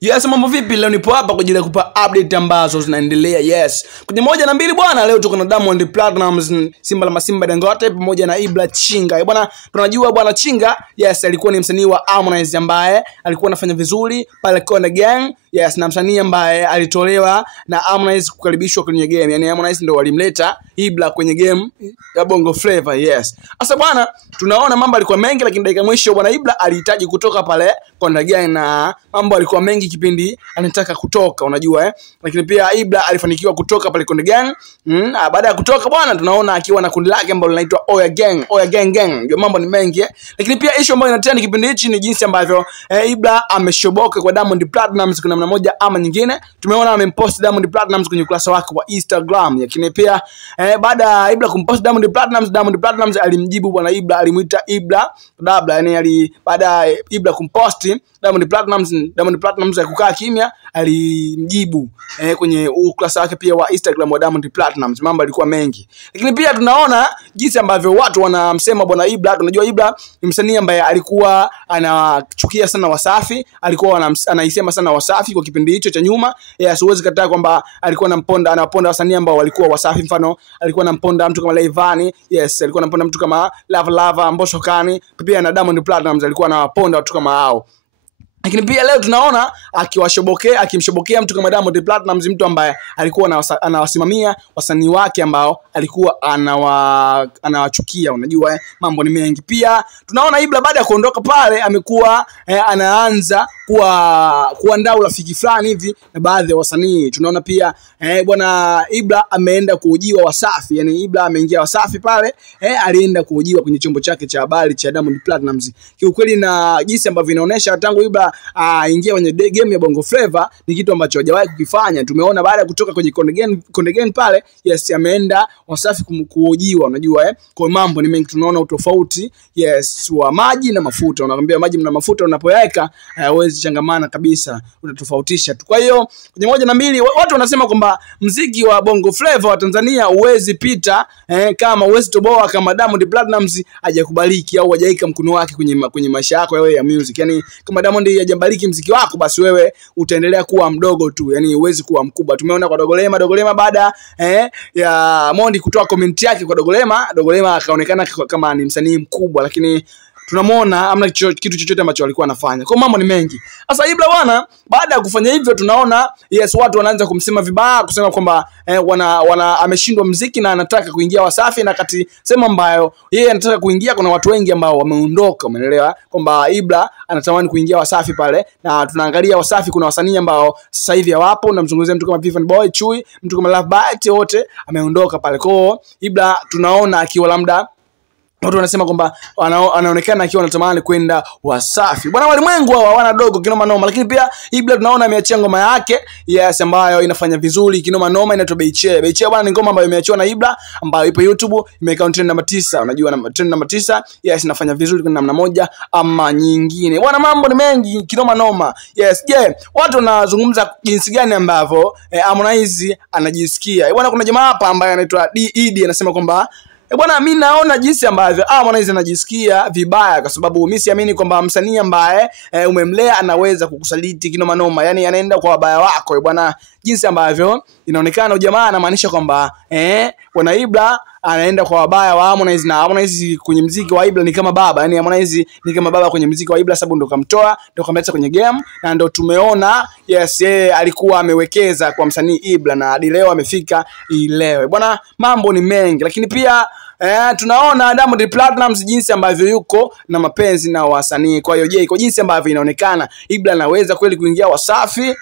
Yes, mambo vipi? Leo nipo hapa kwa ajili ya kupa update ambazo zinaendelea. Yes. Kwenye 1 na 2 bwana, leo tuko na Diamond Platnumz, Simba la Masimba Dangote pamoja na Ibra Chinga. Bwana, tunajua bwana Chinga, yes, alikuwa ni msanii wa Harmonize ambaye alikuwa anafanya vizuri pale Konde Gang. Yes, na msanii ambaye alitolewa na Harmonize kukaribishwa kwenye game. Yaani Harmonize ndio walimleta Ibra kwenye game ya Bongo Flava. Yes. Sasa bwana, tunaona mambo alikuwa mengi, lakini dakika mwisho bwana Ibra alihitaji kutoka pale Konde Gang na mambo alikuwa mengi kipindi anataka kutoka, unajua Lakini pia Ibra alifanikiwa kutoka pale Konde Gang. Baada ya kutoka bwana, tunaona akiwa na kundi lake ambalo linaitwa Oya Gang. Ndio mambo ni mengi Lakini pia issue ambayo inatrend kipindi hichi ni jinsi ambavyo Ibra ameshoboka kwa Diamond Platnumz kuna namna moja ama nyingine. Tumeona amempost Diamond Platnumz kwenye ukurasa wake wa Instagram. Lakini pia baada ya Ibra kumpost Diamond Platnumz alimjibu bwana Ibra, alimuita Ibra dabla, yani baada ya Ibra kumpost Diamond Platnumz kukaa kimya, alimjibu kwenye ukurasa wake pia wa Instagram wa Diamond Platnumz. Mambo yalikuwa mengi. Lakini pia tunaona jinsi ambavyo watu wanamsema bwana Ibra. Tunajua Ibra ni msanii ambaye alikuwa anachukia sana Wasafi, alikuwa anaisema sana Wasafi kwa kipindi hicho cha nyuma. Siwezi kataa kwamba alikuwa anaponda wasanii ambao walikuwa Wasafi. Mfano, alikuwa anamponda mtu kama Rayvanny, yes, alikuwa anamponda mtu kama Lava, Mbosso Kani, pia na Diamond Platnumz alikuwa anaponda watu kama hao. Lakini pia leo tunaona akimshobokea mtu kama Diamond Platnumz, mtu ambaye alikuwa anawasimamia wasanii wake ambao alikuwa anawachukia, unajua mambo ni mengi. Pia tunaona Ibra baada ya kuondoka pale amekuwa anaanza kuandaa urafiki fulani hivi na baadhi ya wasanii. Tunaona pia bwana Ibra ameenda kuhojiwa Wasafi, yani Ibra ameingia Wasafi pale, alienda kuhojiwa kwenye chombo chake cha habari cha Diamond Platnumz. Kiukweli na jinsi ambavyo inaonyesha tangu Ibra ingia kwenye game ya Bongo Flava ni kitu ambacho hajawahi kukifanya. Tumeona baada ya kutoka kwenye Konde Gang pale, yes, ameenda Wasafi kuhojiwa, unajua Kwa mambo ni mengi, tunaona utofauti, yes, wa maji na mafuta. Unakwambia maji na mafuta unapoyaweka hawezi changamana kabisa, utatofautisha tu. Kwa hiyo kwenye 1 na 2 watu wanasema kwamba muziki wa Bongo Flava wa Tanzania huwezi pita kama huwezi toboa kama Diamond Platnumz hajakubariki au hajaika mkono wake kwenye maisha yako wewe ya music. Yani kama Diamond hajabariki muziki wako, basi wewe utaendelea kuwa mdogo tu, yani huwezi kuwa mkubwa. Tumeona kwa Dogolema baada ya Mondi kutoa comment yake kwa Dogolema akaonekana kama ni msanii mkubwa, lakini tunamwona hamna kitu chochote ambacho alikuwa anafanya. Kwa mambo ni mengi. Sasa Ibra bwana, baada ya kufanya hivyo tunaona yes, watu wanaanza kumsema vibaya, kusema kwamba ameshindwa muziki na anataka kuingia Wasafi, na kati sema ambayo yeye anataka kuingia kuna watu wengi ambao wameondoka, umeelewa? Kwamba Ibra anatamani kuingia Wasafi pale, na tunaangalia Wasafi kuna wasanii ambao sasa hivi hawapo. Namzungumzia mtu kama Vanny Boy, Chui, mtu kama Love Bite, wote ameondoka pale. Kwa Ibra tunaona akiwa labda watu wanasema kwamba anaonekana akiwa anatamani kwenda Wasafi. Bwana, walimwengu hao hawana dogo kinoma noma. Lakini pia Ibra tunaona ameachia ngoma yake, yes, ambayo inafanya vizuri kinoma noma, inaitwa Beiche bwana. Ni ngoma ambayo imeachiwa na Ibra ambayo ipo YouTube, imekaunt trend namba 9. Unajua trend namba 9, yes, inafanya vizuri kwa namna moja ama nyingine. Bwana, mambo ni mengi kinoma noma. Yes, watu wanazungumza jinsi gani ambavyo Harmonize anajisikia. Bwana, kuna jamaa hapa ambaye anaitwa D anasema kwamba bwana, mimi naona jinsi ambavyo Harmonize anajisikia vibaya, kwa sababu mimi siamini kwamba msanii ambaye umemlea anaweza kukusaliti kinoma noma, yani anaenda kwa wabaya wako. Bwana, jinsi ambavyo inaonekana jamaa anamaanisha kwamba bwana Ibra anaenda kwa wabaya wa Harmonize, na Harmonize kwenye muziki wa Ibra ni kama baba, yani Harmonize ni kama baba kwenye muziki wa Ibra, sababu ndo kamtoa, ndo kamleta kwenye game, na ndo tumeona yes, alikuwa amewekeza kwa msanii Ibra na hadi leo amefika ilewe. Bwana, mambo ni mengi. Lakini pia tunaona Diamond Platnumz jinsi ambavyo yuko na mapenzi na wasanii. Kwa hiyo kwa jinsi ambavyo inaonekana Ibra anaweza kweli kuingia Wasafi,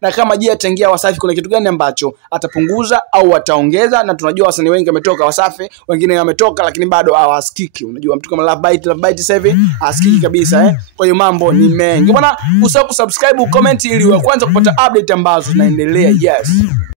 na kama ataingia Wasafi kuna kitu gani ambacho atapunguza au ataongeza? Na tunajua wasanii wengi wametoka Wasafi, wengine wametoka lakini bado hawasikiki. Unajua mtu kama Love Bite sasa hivi hasikiki kabisa Kwa hiyo mambo ni mengi. Bwana, usahau kusubscribe, comment ili uwe kwanza kupata update ambazo zinaendelea. Yes.